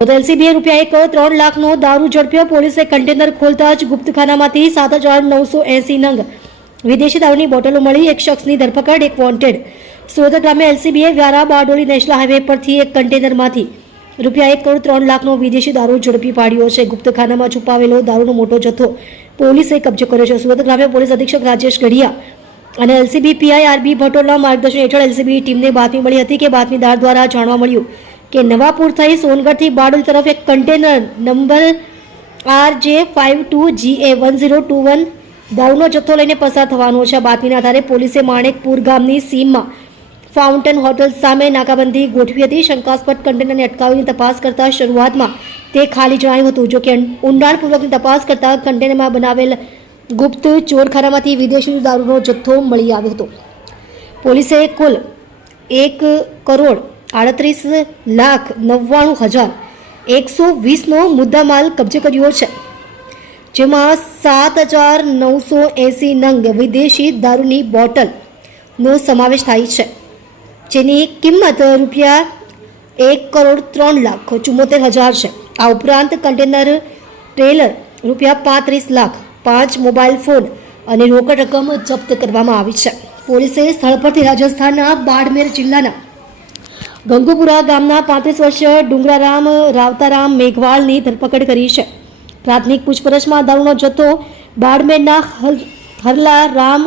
એલસીબીએ ₹1.3 લાખનો દારૂ ઝડપ્યો। પોલીસે કન્ટેનર ખોલતા જ ગુપ્તખાનામાંથી 7,980 નંગ વિદેશી દારૂની બોટલો મળી। એક શખ્સની ધરપકડ, એક વોન્ટેડ। સુરત ગ્રામે એલસીબીએ વ્યારા બારડોલી નેશનલ હાઈવે પરથી એક કન્ટેનરમાંથી ₹1.3 લાખનો વિદેશી દારૂ ઝડપી પાડ્યો છે। ગુપ્તખાનામાં છુપાવેલો દારૂનો મોટો જથ્થો પોલીસે કબજે કર્યો છે। સુરત ગ્રામે પોલીસ અધિક્ષક રાજેશ ગઢિયા અને એલસીબી પીઆઈ આરબી ભટોલના માર્ગદર્શન હેઠળ એલસીબી ટીમને બાતમી મળી હતી કે બાતમીદાર દ્વારા જાણવા મળ્યું કે નવાપુર થઈ સોનગઢથી બારડોલી તરફ એક કન્ટેનર નંબર RJ52GA1021 દારૂનો જથ્થો લઈને પસાર થવાનો છે। બાતમીના આધારે પોલીસે માણેકપુર ગામની સીમમાં ફાઉન્ટેન હોટલ સામે નાકાબંધી ગોઠવી હતી। શંકાસ્પદ કન્ટેનરને અટકાવીને તપાસ કરતા શરૂઆતમાં તે ખાલી જણાયું હતું, જો કે ઊંડાણપૂર્વકની તપાસ કરતા કન્ટેનરમાં બનાવેલ ગુપ્ત ચોરખાનામાંથી વિદેશી દારૂનો જથ્થો મળી આવ્યો હતો। પોલીસે કુલ ₹1,99,120નો મુદ્દામાલ કબજે કર્યો છે, જેમાં 7,980 નંગ વિદેશી દારૂની બોટલનો સમાવેશ થાય છે, જેની કિંમત ₹1,03,74,000 છે। આ ઉપરાંત container trailer ₹35 lakh, 5 mobile phone અને રોકડ રકમ જપ્ત કરવામાં આવી છે। પોલીસે સ્થળ પરથી રાજસ્થાનના બાડમેર જિલ્લાના ગંગુપુરા ગામના 35 વર્ષીય ડુંગરારામ રાવતારામ મેઘવાલની ધરપકડ કરી છે। પ્રાથમિક પૂછપરછમાં દારૂનો જથ્થો બાડમેરના હરલા રામ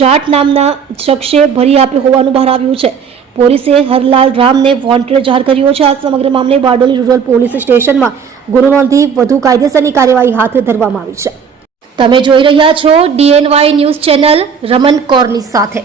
જાટ નામના શખ્સે ભરી આપ્યો હોવાનું બહાર આવ્યું છે। પોલીસે હરલાલ રામને વોન્ટેડ જાહેર કર્યો છે। આ સમગ્ર મામલે બારડોલી રૂરલ પોલીસ સ્ટેશનમાં ગુનો નોંધી વધુ કાયદેસરની કાર્યવાહી હાથ ધરવામાં આવી છે। તમે જોઈ રહ્યા છો DNY ન્યૂઝ ચેનલ રમન કૌરની સાથે।